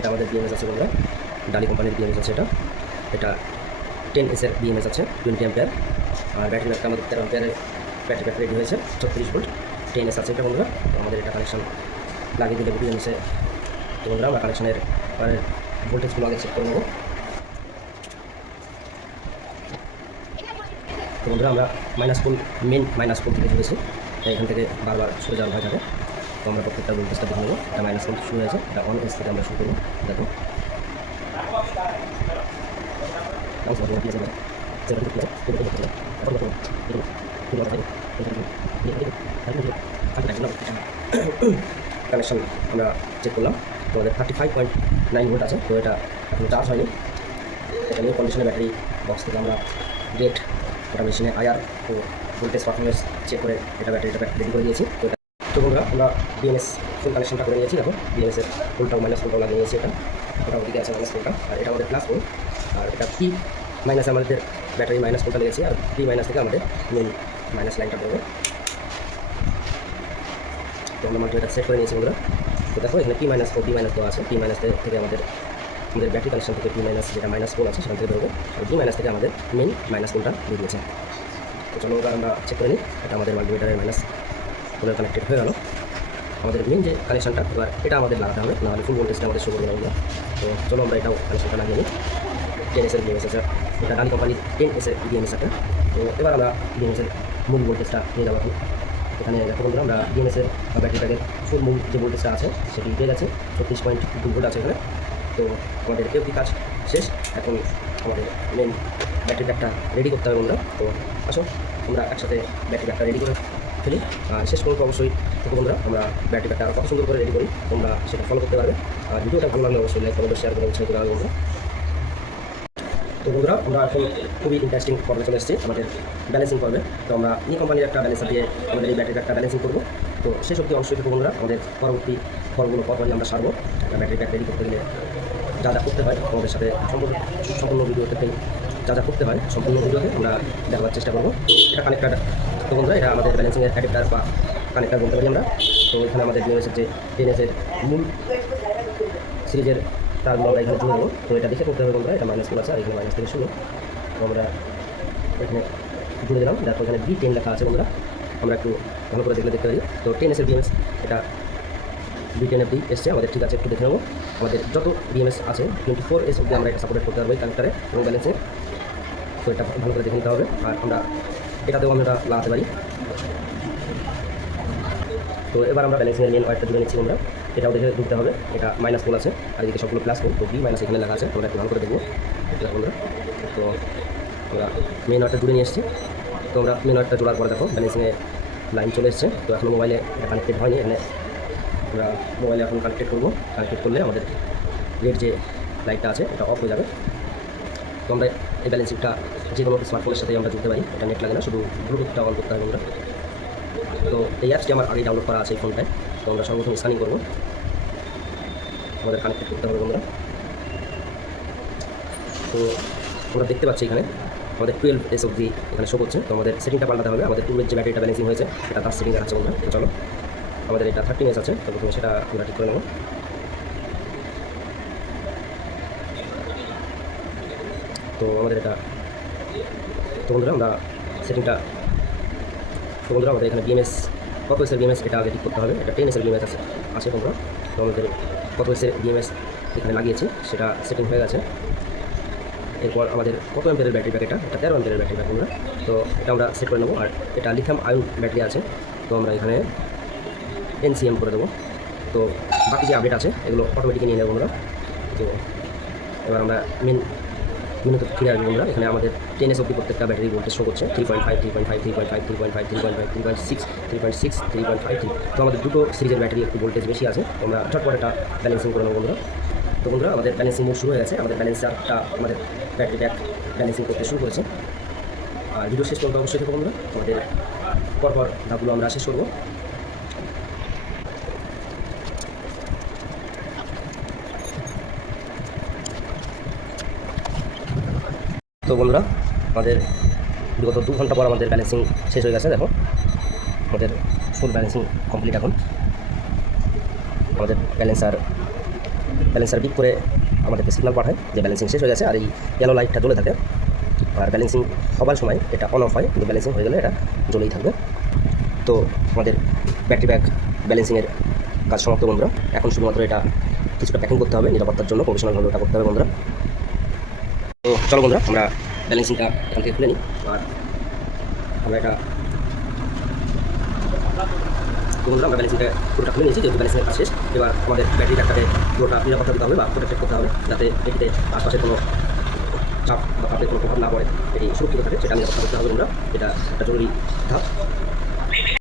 এটা আমাদের বিএমএস আছে বন্ধুরা, ডালি কোম্পানির বিএমএস আছে। এটা 10S এর বিএমএস আছে 20 অ্যাম্পিয়ার। আর ব্যাটারি ব্যাকটা আমাদের 13 অ্যাম্পিয়ারের ব্যাটারি ব্যাক রেডি হয়েছে, 36 ভোল্ট 10S আছে এটা বন্ধুরা। তো আমাদের এটা কানেকশন লাগিয়ে দিলে বিএমএসে। তো বন্ধুরা আমরা কানেকশনের ভোল্টেজগুলো আগে চেক করে নেব। তো বন্ধুরা আমরা মেন মাইনাস পোল থেকে জুড়েছি, এখান থেকে বারবার সরে যাওয়ার ভয় থাকে। তো আমরা প্রত্যেকটা ভোল্টেজটা দেখে নেব। এটা মাইনাস পোল শুরু হয়েছে, এটা অন এস থেকে আমরা শুরু করবো। দেখো কানেকশন আমরা চেক করলাম, তো আমাদের 35.9 ভোল্ট আছে। তো এটা এখন চার্জ হয়নি। এটা নিউ কন্ডিশনের ব্যাটারি বক্স থেকে আমরা ডিরেক্ট ওটা মেশিনে আয়ার ও ভোল্টেজ পারফরমেন্স চেক করে এটা ব্যাটারিটা রেডি করে দিয়েছি। তো বন্ধুরা আমরা বিএমএস ফুল কানেকশনটা করে নিয়েছি। দেখো বিএমএসের ফুলটাও মাইনাস ফুলটাও লাগিয়ে নিয়েছি। এটা ওদিকে আছে মাইনাস ফুলটা, আর এটা আমাদের প্লাস ফুল। আর এটা পি মাইনাস আমাদের ব্যাটারি মাইনাস ফুলটা লেগেছি, আর পি মাইনাস থেকে আমাদের মেন মাইনাস লাইনটা পড়বে। তো আমরা মাল্টিমিটার সেট করে নিয়েছি বন্ধুরা। তো দেখো এখানে পি মাইনাস ও পি মাইনাস দেওয়া আছে। পি মাইনাস থেকে আমাদের ব্যাটারি কানেকশন থেকে পি মাইনাস যেটা মাইনাস পোল আছে সেখান থেকে বেরোবে, আর পি মাইনাস থেকে আমাদের মেন মাইনাস পোলটা দিয়ে দিয়েছে। তো চলো আমরা চেক করে নিই। এটা আমাদের মাল্টিমিটারের মাইনাস পোলের কানেক্টেড হয়ে গেল। আমাদের মেন যে কানেকশনটা এবার এটা আমাদের লাগাতে হবে, নাহলে ফুল ভোল্টেজটা আমাদের শো করবে না। তো চলো আমরা এটাও কানেকশনটা লাগিয়ে নিই। 10S এর বিএমএস আছে, এটা ডালি কোম্পানির 10S এর বিএমএস আছে। তো এবার আমরা বিএমএসের মূল ভোল্টেজটা নিয়ে যাবো। এখানে দেখো বন্ধুরা আমরা বিএমএসের ব্যাটারি প্যাকের ফুল মূল যে ভোল্টেজটা আছে সেটি পেয়ে গেছে, 36.2 ভোল্ট আছে এখানে। তো আমাদের এফডি কাজ শেষ, এখন আমাদের মেন ব্যাটারি প্যাকটা রেডি করতে হবে বন্ধুরা। তো আসো আমরা একসাথে ব্যাটারি প্যাকটা রেডি করে ফেলি। আর শেষ পর্যন্ত অবশ্যই দেখো বন্ধুরা, আমরা ব্যাটারি প্যাকটা আরও কত সুন্দর করে রেডি করি, তোমরা সেটা ফলো করতে পারবে। আর ভিডিওটা ভালো লাগলে অবশ্যই লাইক করবে, শেয়ার করে উৎসাহিত করবে বন্ধুরা। তো বন্ধুরা আমরা এখন খুবই ইন্টারেস্টিং পর্বে চলে এসেছি, আমাদের ব্যালেন্সিং পর্বে। তো আমরা এই কোম্পানির একটা ব্যালেন্সার দিয়ে আমাদের এই ব্যাটারি প্যাকটা ব্যালেন্সিং করবো। তো শেষ অবধি অবশ্যই দেখো বন্ধুরা, আমাদের পরবর্তী পর্বগুলো পরপরই আমরা সারবো। ব্যাটারি প্যাক রেডি করতে গেলে যা যা করতে হয় আমাদের সাথে সম্পূর্ণ ভিডিওতে যা যা করতে হয় সম্পূর্ণ ভিডিওতে আমরা দেখাবার চেষ্টা করবো। এটা কানেক্টার। তো বন্ধুরা এটা আমাদের ব্যালেন্সিংয়ের অ্যাডাপ্টার বা কানেক্টার বলতে পারি আমরা। তো এখানে আমাদের বিএমএসের যে 10S এর মূল সিরিজের তারগুলো আমরা এখানে জুড়ে দেবো। তো এটা দেখে করতে হবে বন্ধুরা, এটা মাইনাস আছে আর এখানে মাইনাস থেকে শুরু। তো আমরা এখানে জুড়ে দিলাম। দেখো এখানে B10 লেখা আছে বন্ধুরা, আমরা একটু ভালো করে দেখতে পারি। তো 10S এর বিএমএস এটা B10 FD এসছে আমাদের, ঠিক আছে একটু দেখে নেবো। আমাদের যত বিএমএস আছে 24S অব্দি আমরা এটা সাপোর্ট করতে পারবো এই কানেক্টারে এবং ব্যালেন্সে। তো এটা ভালো করে দেখে নিতে হবে। আর আমরা এটাতেও আমরা লাগাতে পারি। তো এবার আমরা ব্যালেন্সিংয়ের মেন ওয়্যারটা জুড়ে নিচ্ছি আমরা, এটাও দেখে ঢুকতে হবে। এটা মাইনাস পোল আছে আর এদিকে সবগুলো প্লাস পোল। তো B মাইনাস এখানে লেখা আছে, আমরা একটু ভালো করে দেখবো বন্ধুরা। তো আমরা মেন ওয়্যারটা জুড়ে নিয়ে এসেছি। তো আমরা মেন ওয়্যারটা জোড়ার পরে দেখো ব্যালেন্সিংয়ে লাইন চলে এসছে। তো এখনও মোবাইলে এটা কানেক্টেড হয়নি, এখানে আমরা মোবাইলে এখন কানেক্টেড করবো। কানেক্টেড করলে আমাদের রেড যে লাইটটা আছে এটা অফ হয়ে যাবে। তো আমরা এই ব্যালেন্সিংটা যে কোনো স্মার্টফোনের সাথে আমরা জুড়তে পারি, এটা নেট লাগে না, শুধু ব্লুটুথটা অন করতে হবে আমরা। তো এই অ্যাপসটি আমার আগেই ডাউনলোড করা আছে এই ফোনটায়। তো আমরা সর্বপ্রথম স্ক্যানিং করবো, আমাদের কানেক্টেড করতে হবে বন্ধুরা। তো আমরা দেখতে পাচ্ছি এখানে আমাদের 12S অবধি এখানে শো করছে। তো আমাদের সেটিংটা পাল্টাতে হবে। আমাদের পূর্বের যে ব্যাটারিটা ব্যালেন্সিং হয়েছে এটা 10 সেটিং দেখাচ্ছে বন্ধুরা। তো চলো আমাদের এটা 13S আছে, তো প্রথমে সেটা আমরা ঠিক করে নেব। তো আমাদের এটা তো বন্ধুরা আমরা সেটিংটা তো বন্ধুরা আমাদের এখানে বিএমএস কত এসের বিএমএস এটা আগে ঠিক করতে হবে। এটা 10S এর বিএমএস আছে বন্ধুরা। তো আমাদের কত এসের বিএমএস এখানে লাগিয়েছি সেটা সেটিং হয়ে গেছে। এরপর আমাদের কত অ্যাম্পিয়ারের ব্যাটারি প্যাক, এটা 13 অ্যাম্পিয়ারের ব্যাটারি প্যাক বন্ধুরা। তো এটা আমরা সেট করে নেবো। আর এটা লিথিয়াম আয়ন ব্যাটারি আছে, তো আমরা এখানে NCM করে দেবো। তো বাকি যে আপডেট আছে এগুলো অটোমেটিক নিয়ে নেবো বন্ধুরা। তো এবার আমরা মেনুতে ফিরে আসবো বন্ধুরা। এখানে আমাদের 10S অবধি প্রত্যেকটা ব্যাটারি ভোল্টেজ শো করছে 3.5, 3.5, 3.5, 3.5, 3.5, 3.6, 3.6, 3.53। তো আমাদের দুটো সিরিজের ব্যাটারি একটু ভোল্টেজ বেশি আছে। তো আমরা ঝটপট এটা ব্যালেন্সিং করে নেবো বন্ধুরা। তো বন্ধুরা আমাদের ব্যালেন্সিং মোড শুরু হয়ে গেছে। আমাদের ব্যালেন্সারটা আমাদের ব্যাটারি ব্যাক ব্যালেন্সিং করতে শুরু করেছে। আর ভিডিও শেষ পর্যন্ত অবশ্যই থাকবো বন্ধুরা, আমাদের পরপর ধাপগুলো আমরা শেষ করবো। তো বন্ধুরা আমাদের বিগত 2 ঘন্টা পর আমাদের ব্যালেন্সিং শেষ হয়ে গেছে। দেখো আমাদের ফুল ব্যালেন্সিং কমপ্লিট। এখন আমাদের ব্যালেন্সার ব্যালেন্সার বিপ করে আমাদেরকে সিগন্যাল পাঠায় যে ব্যালেন্সিং শেষ হয়ে গেছে, আর এই ইয়েলো লাইটটা জ্বলে থাকে। আর ব্যালেন্সিং হবার সময় এটা অন অফ হয়, কিন্তু ব্যালেন্সিং হয়ে গেলে এটা জ্বলেই থাকবে। তো আমাদের ব্যাটারি ব্যাক ব্যালেন্সিংয়ের কাজ সমাপ্ত বন্ধুরা। এখন শুধুমাত্র এটা কিছুটা প্যাকিং করতে হবে নিরাপত্তার জন্য, প্রফেশনালভাবে ওটা করতে হবে বন্ধুরা। তো চলো বন্ধুরা, আমরা ব্যালেন্সিংটা এখান থেকে খুলে নিই। আর আমরা এটা বন্ধুরা আমরা ব্যালেন্সিংটা পুরোটা খুলে নিয়েছি, যেহেতু ব্যালেন্সিংয়ের কাজ শেষ। এবার আমাদের ব্যাটারি ব্যাকটাকে পুরোটা নিরাপত্তা দিতে হবে বা প্রোটেক্ট করতে হবে, যাতে এটিতে আশপাশের কোনো চাপ বা তাদের কোনো প্রভাব না পড়ে, এটি সুরক্ষিত থাকে, সেটা নিরাপত্তা করতে হবে বন্ধুরা। এটা একটা জরুরি ধাপ।